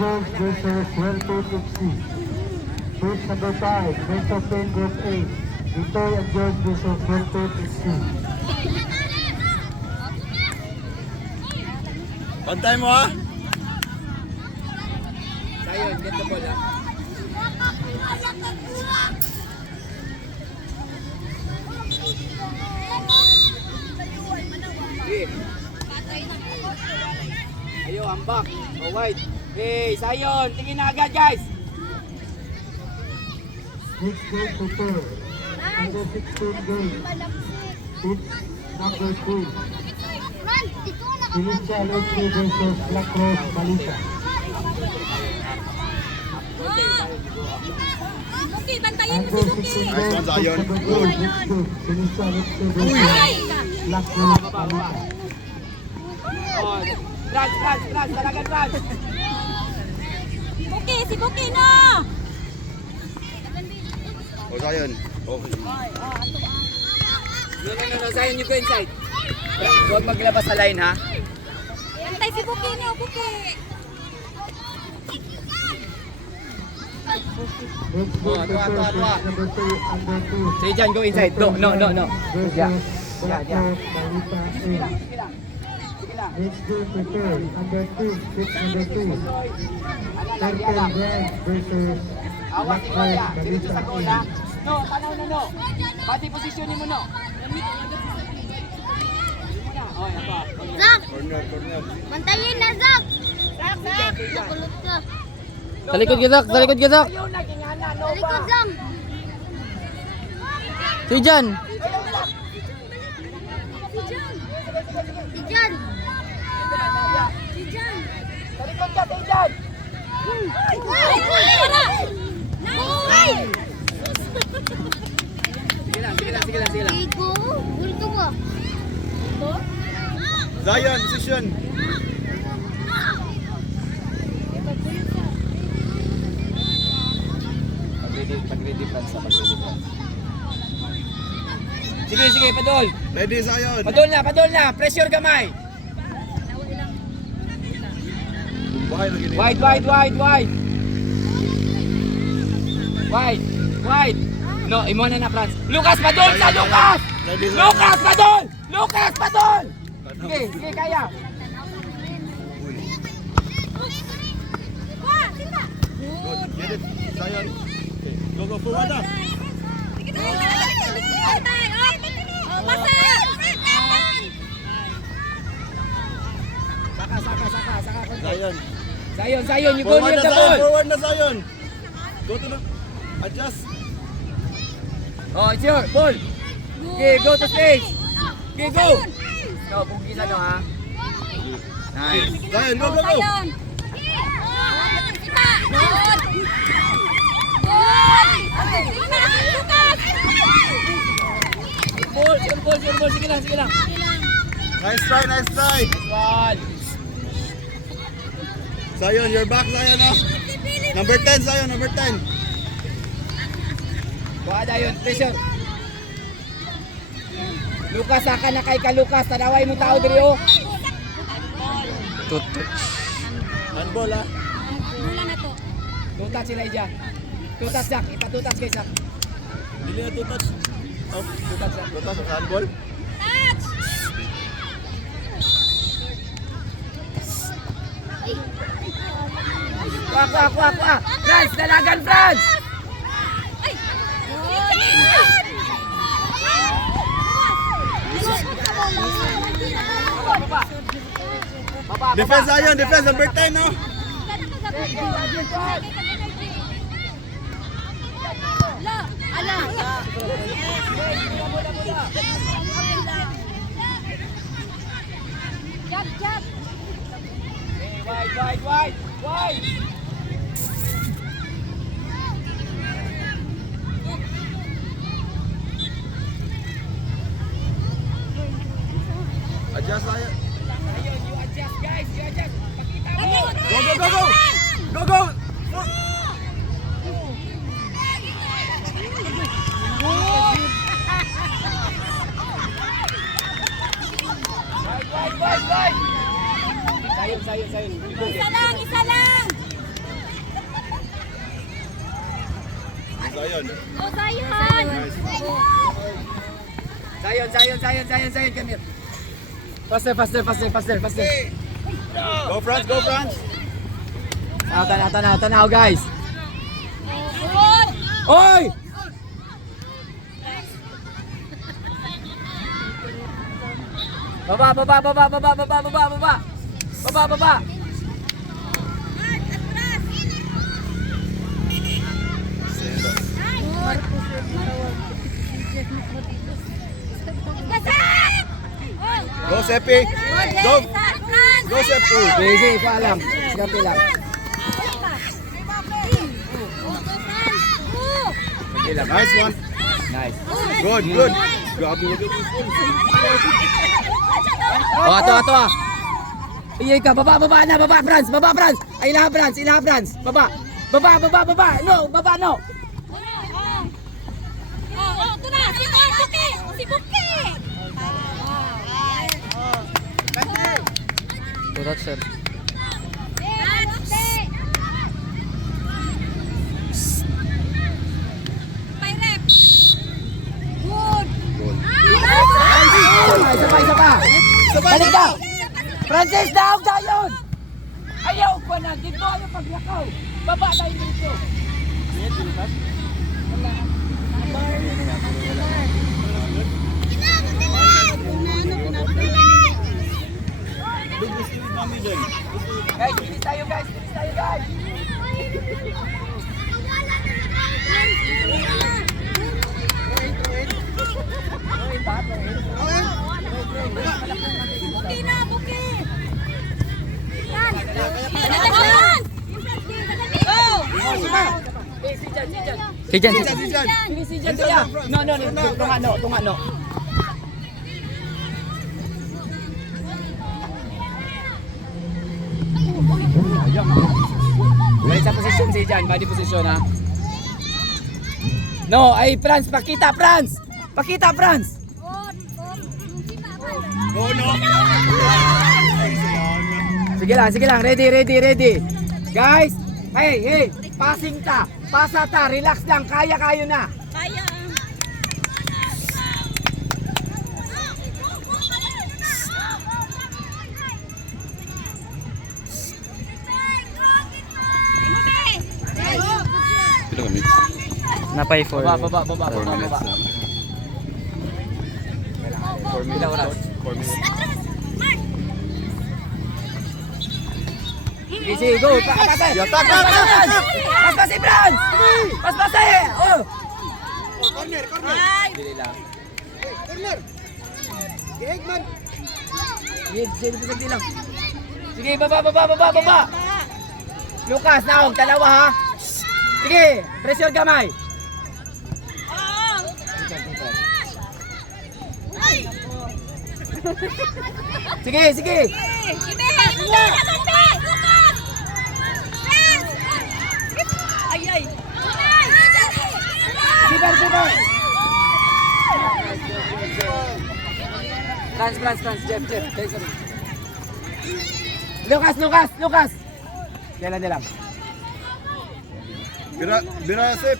Angels versus Welltown FC. Pitch number 5, Mesopen Group A. Itoy Angels versus Welltown FC. Pantay mo ha? Sayon, get the ball ha. Okay. Ayo, ambak. O wide. Okay, Sayon. Tingin na agad guys. Next game to pair. Under 16 game. Pitch number 2. Celestial FC versus Black Rose Balita. Okay, bantayin mo Under si 16 Buki. game. Nice one, Zion. Pitch number 2. Good. Next game. Celestial FC versus Black Rose Balita. Oh, Trans, talaga Trans. Buki, si Buki na! O Zion. Okay. No, Sayon, you go inside. Huwag maglabas sa line ha. Bantay si Buki na, Buki! Next game to pair. Pitch number 2. Under 2. Sige dyan, go inside. No. Versus Yeah. Black Yeah. Rose Balita A. Sige lang. Next game to pair. Under 2. Pitch number 2. Circle Grand versus Awas Black ni Rose Kuya. Diretso Balita sa goal ha. A. No, tanaw na no. Pati posisyonin mo no. Oh, yan pa. Zak! Corner. Bantayin na, Zak! Zak! Nakulot ka. Sa likod gizak. Sa likod lang! Si Jan. Si Jan! Si Jan! Sa likod ka, si Jan. Wala! Naway! Sige lang. Igo! Bulto ka! Zion, position. Pag-ready France. Sige, padol. Ready Zion. Padol na. Pressure gamay. Buhay lagi ni. Wide. No, imo na France. Lucas, padol sa Lucas! Ready Zion. Lucas, padol! Sige, kaya. Good. Get it. Zion. Okay. Go forward ah. Zion. Zion, you go Forward near na the Zion. ball. Forward na Zion. Go to the... Adjust. Oh, it's your ball. Okay, go to stage. Okay, go. No, bugis ano ha. Nice. Zion, go. Ball. Sige lang. Nice try. One. Zion, you're back, Zion oh. Number 10, Zion, number 10. Wala yun, pressure. Lucas, saka na kay ka Lucas. Tanaway mo tao diri oh. Handball ah. Mula na to. Tutat sila dyan. Tutat Jack, ipatutat kay Jack. Dili na 2 touch. Oh, Tutat Jack. 2 touch, handball. Touch! Kuha. France, dalagan France. Ay! Baba. Defense, Zion, defense, number 10 no. Ala! Jab! Wide. Adjust, Zion. Ayun, you adjust guys, Pakita mo. Go. Wide. Sayang. Isa lang! Zion. Oh, Zion. Nice. Zion, come here. Faster. Go France, go France. Tanaw, guys. Good. Oy! Baba. Go Sepi. Go. Go Sepi. Busy, paalam. Sigapi lang. Nice one. Nice. Good. Grabe mo din. Oh, ato. Iyay ka, baba, Franz. Ay, ilaha, Franz. Baba. No. Ito na, si Buki. Turat, sir. Isa pa. Balik ka. Francis, daog dayon. Ayaw ko na. Dito ayaw paglakaw. Baba tayo dito. Guys, bilis tayo guys. Buki na, Buki. Yan. Si Jan. No. Tunga. Balik sa posisyon si Jan, body position ha. No, ay Franz, pakita Franz. Go no. Sige lang, ready. Guys, hey, passing ta. Pasa ta, relax lang, kaya kayo na. Kaya. Napay for baba. 4 minutes. 4 minutes. oras? 4 minutes. Easy, go. Pasay. Pasay, Franz. Pasay. Oh. Corner. Dili lang. Corner. Gehegman. Sige lang. Sige, baba. Lucas, naog, dalawa ha. Sige, pressure gamay. Sige. Ay. Super. Franz, Jeff. Lucas. Jalan. Bira Sep.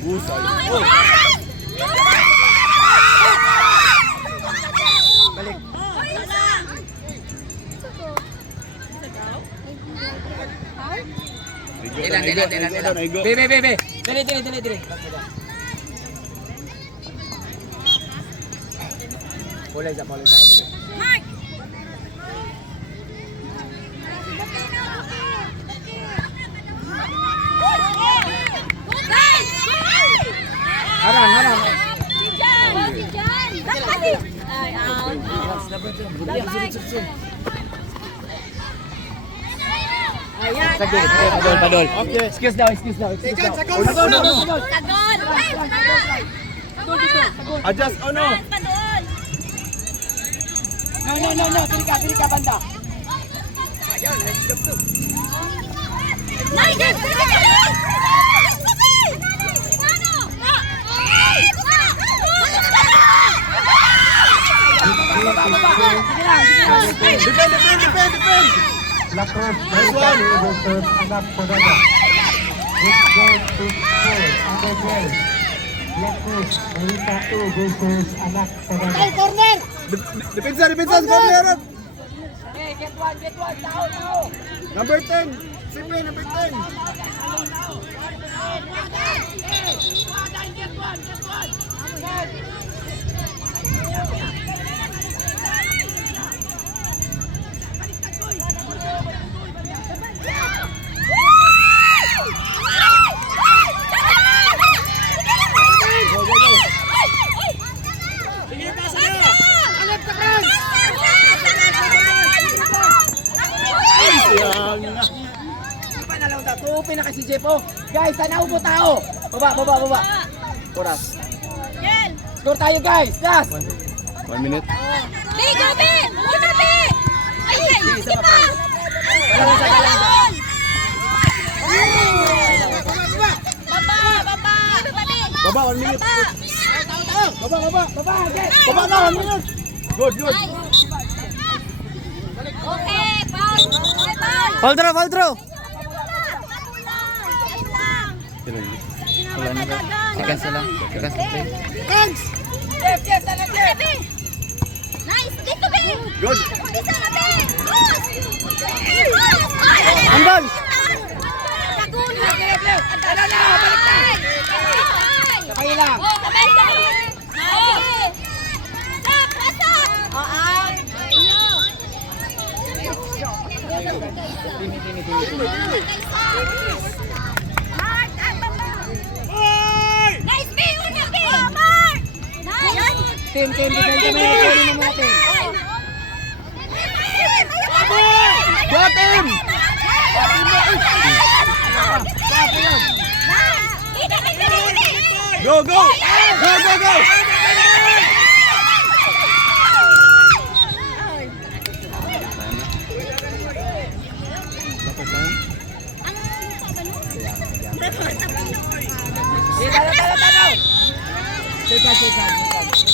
Usay. Balik. Dilan. Be. Dili. Pulay sa. Harang. Ay, out. Ayan. Saglit, padol. Okay. Excuse daw. Sagol. Padol. Sagol. Adjust ano? Padol. No. Pili ka banda. Sige lang, sige lang. Defend! Lacrosse Marita A versus Anak Porada. This game is for under 12. Lacrosse Marita A versus Anak Porada. Depensa, corner! Okay, get one, tao. Number 10! Simple, number 10! Ipa na lang tayo. Tuupin na kasi Jepo. Guys, tanaw po tao. Baba. Oras. Score tayo guys. Yes. 1 minute. Gabi! Ay, Isa pa. Baba, 1 minute. Baba. Baba, guys. Baba na, 1 minute. Good. Okay, foul. Foul throw. Seconds na lang. Jeff, tanan Jeff. Nice, dito be. Good. Isa na be. Handball. Kagulo. Ano na, balik na. Sabay lang. Oh, kabay ka. Stop. Nice be, una be. Mark. Nice. Team, defense kami. Kunin mo muna team. Go, team! Go! Tanaw. Shake hands.